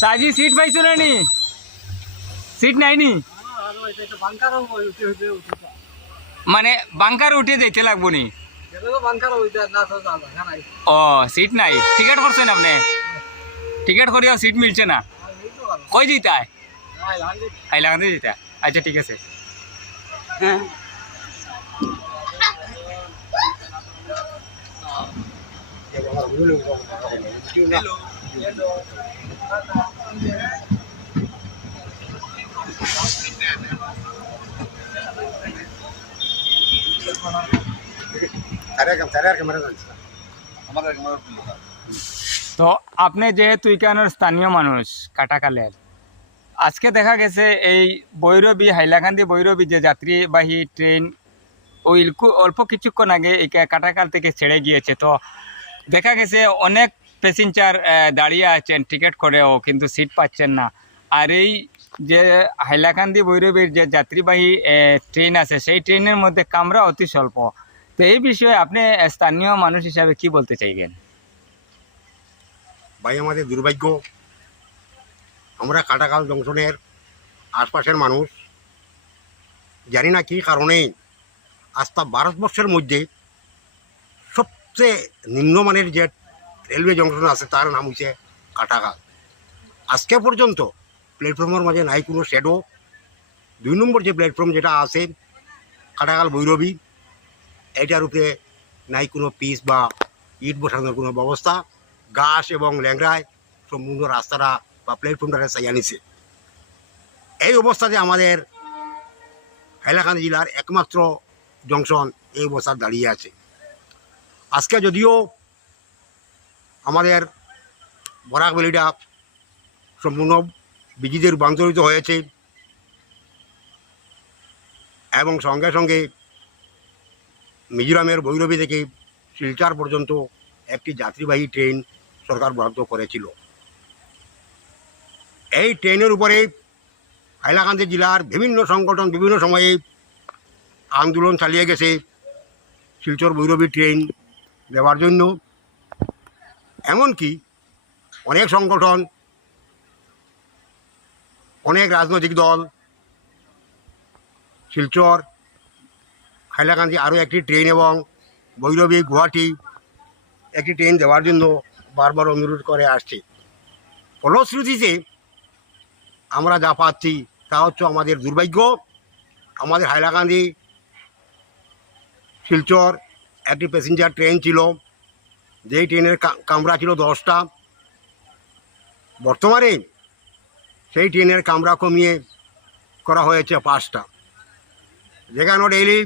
সাজি সিট পাইছো না নি? সিট নাইনি মানে বাংকার উঠে যাইতে লাগবো নি? ও সিট নাই, টিকিট করছেন আপনি? টিকিট করিও সিট মিলছে না, কই দিতা হাইলাকান্দি দিতা? আচ্ছা ঠিক আছে। তো আপনি যেহেতু এখানের স্থানীয় মানুষ কাটাকালের, আজকে দেখা গেছে এই ভৈরবী হাইলাকান্দি ভৈরবী যে যাত্রীবাহী ট্রেন ওই অল্প কিছুক্ষণ আগে এই কাটাকাল থেকে ছেড়ে গিয়েছে। তো দেখা গেছে অনেক প্যাসেঞ্জার দাঁড়িয়ে আছেন টিকিট করেও, কিন্তু সিট পাচ্ছেন না। আর এই যে হাইলাকান্দি ভৈরবীর যে যাত্রীবাহী ট্রেন আছে, সেই ট্রেনের মধ্যে কামরা অতি স্বল্প। তো এই বিষয়ে আপনি স্থানীয় মানুষ হিসাবে কি বলতে চাইবেন? ভাই, আমাদের দুর্ভাগ্য, আমরা কাটাকাল জংশনের আশপাশের মানুষ জানি না কী কারণে আজ ভারতবর্ষের মধ্যে সবচেয়ে নিম্নমানের যে রেলওয়ে জংশন আছে তার নাম হচ্ছে কাটাকাল। আজকে পর্যন্ত প্ল্যাটফর্মের মাঝে নাই কোনো শ্যাডো। 2 নম্বর যে প্ল্যাটফর্ম যেটা আছে কাটাকাল ভৈরবী, এটার উপরে নাই কোনো পিচ বা ইট বসানোর কোনো ব্যবস্থা। ঘাস এবং ল্যাংড়ায় সম্পূর্ণ রাস্তাটা বা প্ল্যাটফর্মটাকে চাইয়া নিছে। এই অবস্থাতে আমাদের হাইলাকান্দি জেলার একমাত্র জংশন এই অবস্থা দাঁড়িয়ে আছে। আজকে যদিও আমাদের বরাক ভ্যালিটা সম্পূর্ণ বিজিতে রূপান্তরিত হয়েছে এবং সঙ্গে সঙ্গে মিজোরামের ভৈরবী থেকে শিলচর পর্যন্ত একটি যাত্রীবাহী ট্রেন সরকার বরাদ্দ করেছিল। এই ট্রেনের উপরে হাইলাকান্দি জেলার বিভিন্ন সংগঠন বিভিন্ন সময়ে আন্দোলন চালিয়ে গেছে শিলচর ভৈরবী ট্রেন দেওয়ার জন্য। এমনকি অনেক সংগঠন, অনেক রাজনৈতিক দল শিলচর হাইলাকান্দি আরও একটি ট্রেন এবং ভৈরবী গুয়াহাটি একটি ট্রেন দেওয়ার জন্য বারবার অনুরোধ করে আসছে। ফলশ্রুতিতে আমরা যা পাচ্ছি তা হচ্ছে আমাদের দুর্ভাগ্য। আমাদের হাইলাকান্দি শিলচর একটি প্যাসেঞ্জার ট্রেন ছিল, যেই ট্রেনের কামরা ছিল 10টা। বর্তমানে সেই ট্রেনের কামরা কমিয়ে করা হয়েছে 5টা, যেখানে ডেইলি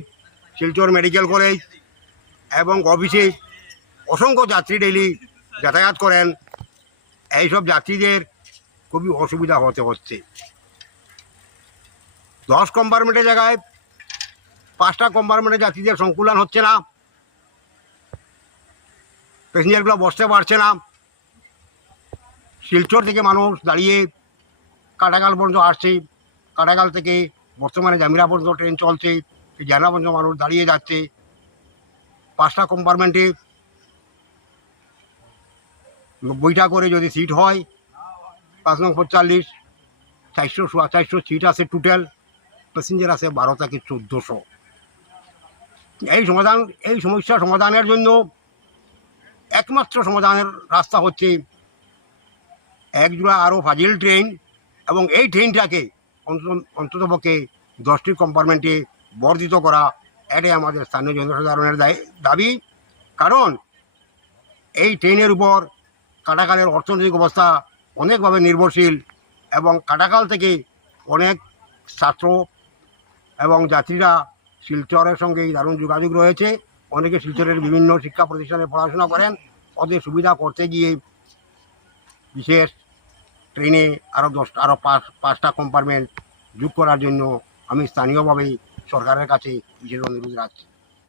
শিলচর মেডিকেল কলেজ এবং অফিসে অসংখ্য যাত্রী ডেইলি যাতায়াত করেন। এইসব যাত্রীদের খুবই অসুবিধা হচ্ছে। 10 কম্পার্টমেন্টের জায়গায় 5টা কম্পার্টমেন্টে যাত্রীদের সংকুলন হচ্ছে না, প্যাসেঞ্জারগুলো বসতে পারছে না। শিলচর থেকে মানুষ দাঁড়িয়ে কাটাকাল পর্যন্ত আসছে, কাটাকাল থেকে বর্তমানে জামিরা পর্যন্ত ট্রেন চলছে, সেই জানা পর্যন্ত মানুষ দাঁড়িয়ে যাচ্ছে। 5টা কম্পার্টমেন্টে 90টা করে যদি সিট হয়, 5 নং 45 400 সিট আছে টোটাল, প্যাসেঞ্জার আছে 12 থেকে 1400। এই সমস্যা সমাধানের জন্য একমাত্র সমাধানের রাস্তা হচ্ছে এক জোড়া আরও ফাজিল ট্রেন, এবং এই ট্রেনটাকে অন্ততপক্ষে 10টি কম্পার্টমেন্টে বর্ধিত করা। এটাই আমাদের স্থানীয় জনসাধারণের দাবি। কারণ এই ট্রেনের উপর কাটাকালের অর্থনৈতিক অবস্থা অনেকভাবে নির্ভরশীল, এবং কাটাকাল থেকে অনেক ছাত্র এবং যাত্রীরা শিলচরের সঙ্গে দারুণ যোগাযোগ রয়েছে। অনেকে শিলচরের বিভিন্ন শিক্ষা প্রতিষ্ঠানে পড়াশোনা করেন। ওদের সুবিধা করতে গিয়ে বিশেষ ট্রেনে আরও 5টা কম্পার্টমেন্ট যোগ করার জন্য আমি স্থানীয়ভাবেই সরকারের কাছে বিশেষ অনুরোধ রাখছি।